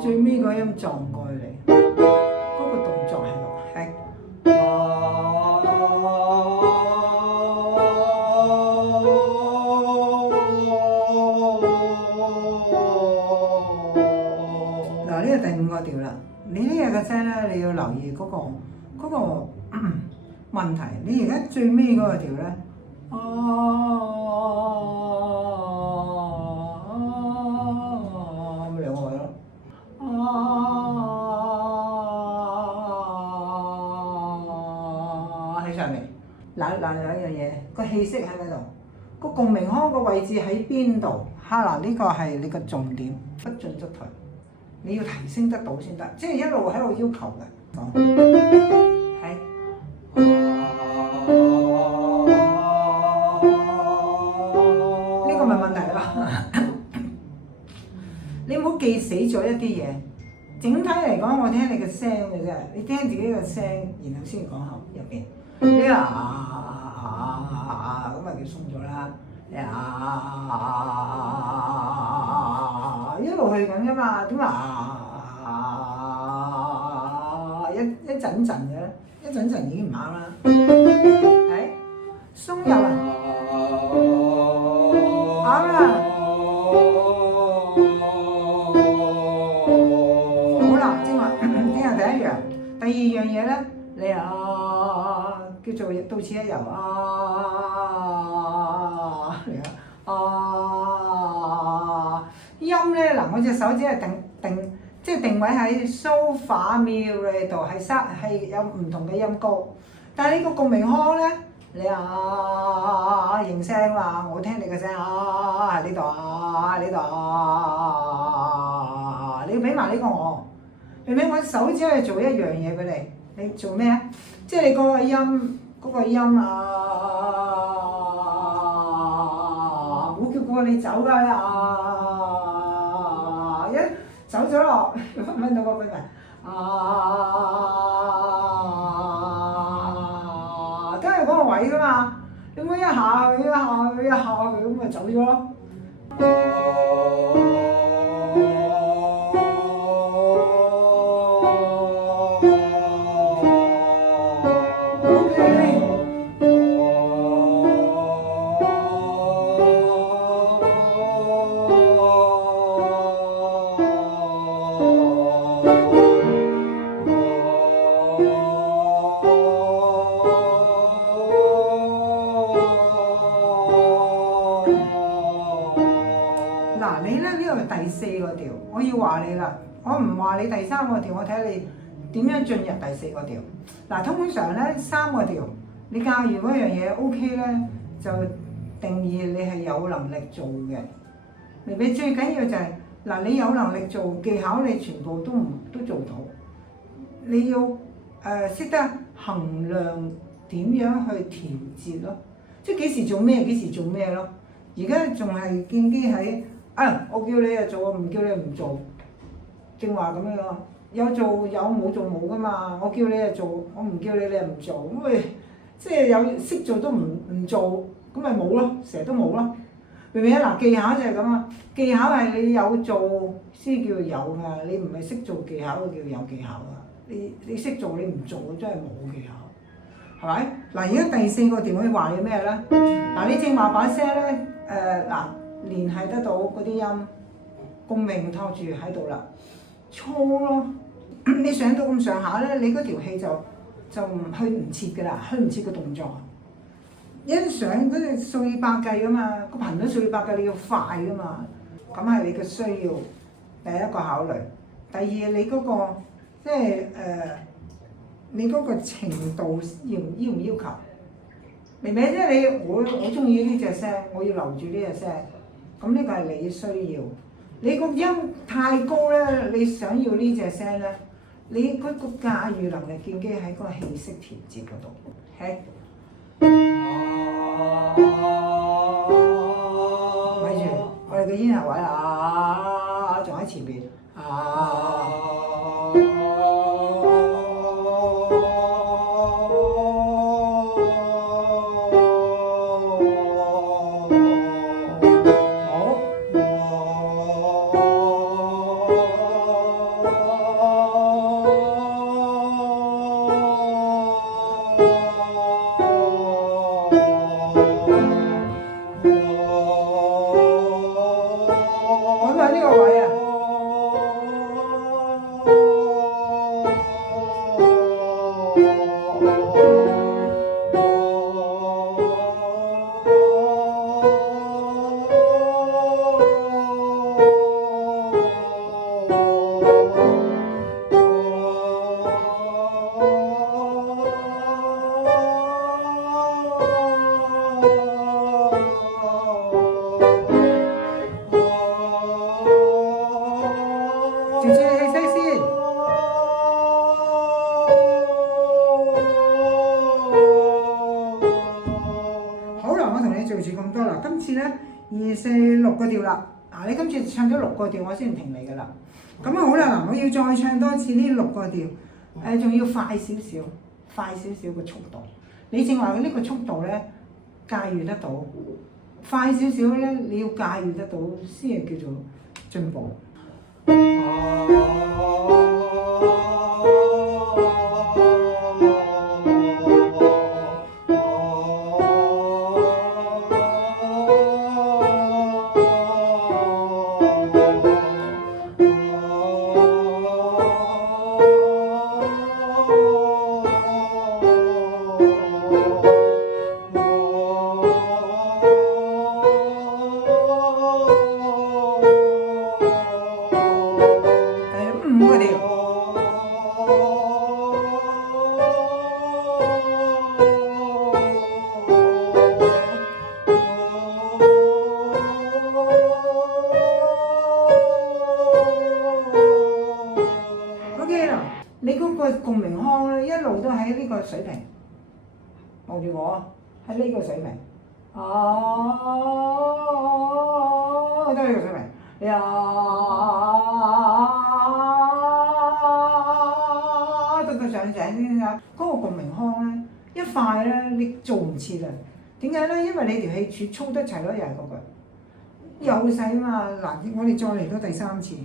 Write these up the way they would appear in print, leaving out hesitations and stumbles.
最尾嗰音撞過嚟，嗰個動作喺度，係。嗱，呢個第五個調啦。你呢日嘅聲咧，你要留意嗰個問題。你而家最尾嗰個調咧，咁兩個位咯。喺上面。嗱有一樣嘢，個氣息喺嗰度，個共鳴腔個位置喺邊度？嗱呢個係你個重點，不進則退。你要提升得到先得，即係一路喺度要求嘅。係。呢個咪問題咯。你唔好記死咗一啲嘢。整體嚟講，我聽你嘅聲嘅啫，你聽自己嘅聲，然後先講口入邊。你話咁咪叫鬆咗啦。你一路去緊㗎嘛？點一陣陣嘅，一陣陣已經唔啱啦。係鬆入啊！啱啦。好啦，正話聽日第一樣，第二樣嘢咧，你叫做到此一遊音咧嗱，我隻手指係即係定位喺蘇法廟呢度，係有唔同嘅音高。但係呢個共鳴腔咧，你認聲嘛，我聽你嘅聲喺呢度呢度你要俾埋呢個我，明唔明？我手指係做一樣嘢俾你，你做咩啊？即係你嗰個音冇叫過你走㗎一走咗落，揾到個分咪都係嗰個位㗎嘛，你唔好一下去咁咪走咗咯。嗱，你咧呢個係第四個調，我要話你啦，我唔話你第三個調，我睇下你點樣進入第四個調。嗱，通常咧三個調，你駕馭嗰樣嘢 OK 咧，就定義你係有能力做嘅。明唔明？最緊要就係嗱，你有能力做技巧，你全部都做到。你要識得衡量點樣去調節咯，即係幾時做咩咯。而家仲係建基喺我叫你就做，唔叫你唔做，正話咁樣咯。有做有，冇做冇噶嘛。我叫你就做，我唔叫你你又唔做，咁咪即係有識做都唔做，咁咪冇咯，成日都冇咯。明唔明啊？嗱，技巧就係咁啊，技巧係你有做先叫有㗎，你唔係識做技巧叫有技巧㗎。你識做你唔做真係冇技巧，係咪？嗱，而家第四個調可以話你咩咧？嗱，你正話把聲咧聯繫得到嗰啲音，共鳴托住喺度啦，粗咯。你上到咁上下咧，你嗰條氣就去唔切㗎啦，去唔切個動作。一上嗰隻數以百計㗎嘛，個頻率數以百計，你要快㗎嘛。咁係你嘅需要，第一個考慮。第二，你嗰個即係你嗰個程度要唔要求？明唔明？即係我中意呢隻聲，我要留住呢隻聲。咁呢個係你需要。你個音太高咧，你想要呢隻聲咧，你嗰個駕馭能力建基喺嗰個氣息調節嗰度。咪住，我哋嘅咽喉位仲喺前邊。氣息先。好啦，我同你做住咁多啦。今次咧2、4、6個調啦。你今次唱咗6個調，我先停你噶啦。咁好啦，我要再唱多次呢6個調，仲要快少少嘅速度。你正話呢個速度咧，駕馭得到，快少少咧，你要駕馭得到先係叫做進步。你嗰個共鳴腔咧，一路都喺呢個水平，望住我，喺呢個水平，都係呢個水平，到上井先啊！嗰個共鳴腔咧，一快咧，你做唔切啊！點解咧？因為你條氣柱操得齊咯，又係嗰句，又細啊嘛！嗱，我哋再嚟多第3次。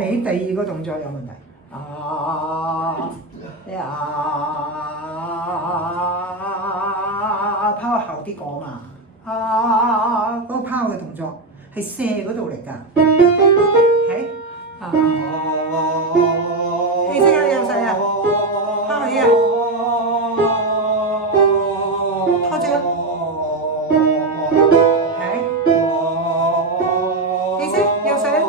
你第2個動作有問題。拋後啲講嘛。嗰個拋嘅動作係射嗰度嚟㗎。氣息啊，有勢啊，拋後啲啊，拖住啊。氣息有勢啊。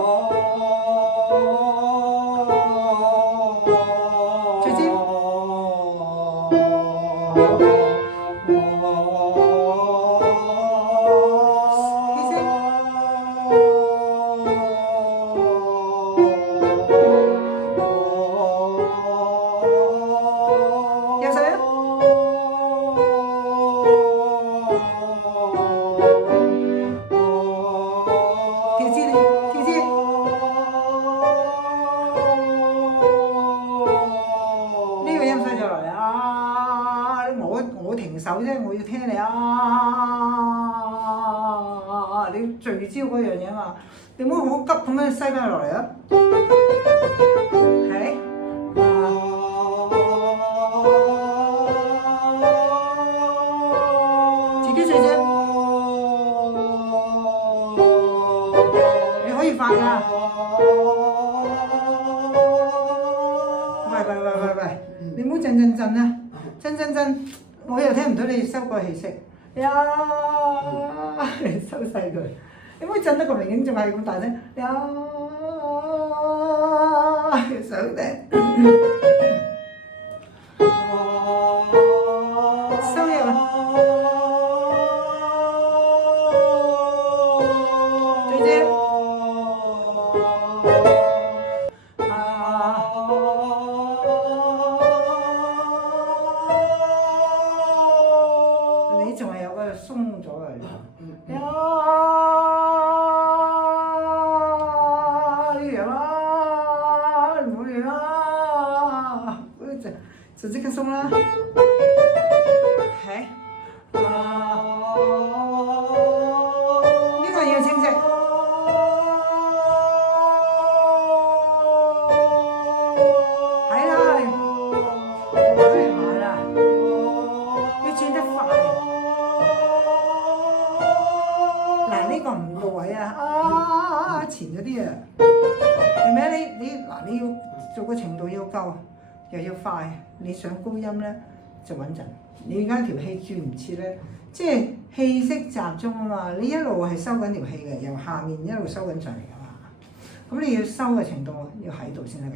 我停手啫，我要聽你你聚焦嗰樣嘢嘛，你唔好好急咁樣篩翻落嚟啊！自己聚焦，你可以快㗎。喂，你唔好震啊！震，我又聽唔到你收個氣息，你收細佢，你唔好震得咁明顯，仲係咁大聲，手頂，收入，對焦。你仲係有個鬆咗嘅，呢樣啦，唔會啦，就即刻鬆啦。呢個要清晰。呢個唔到位啊！前嗰啲啊，係咪啊？你要做個程度要夠，又要快，你上高音咧就穩陣。你而家條氣轉唔切咧，即係氣息集中啊嘛！你一路係收緊條氣嘅，由下面一路收緊上嚟㗎嘛。咁你要收嘅程度要喺度先得㗎。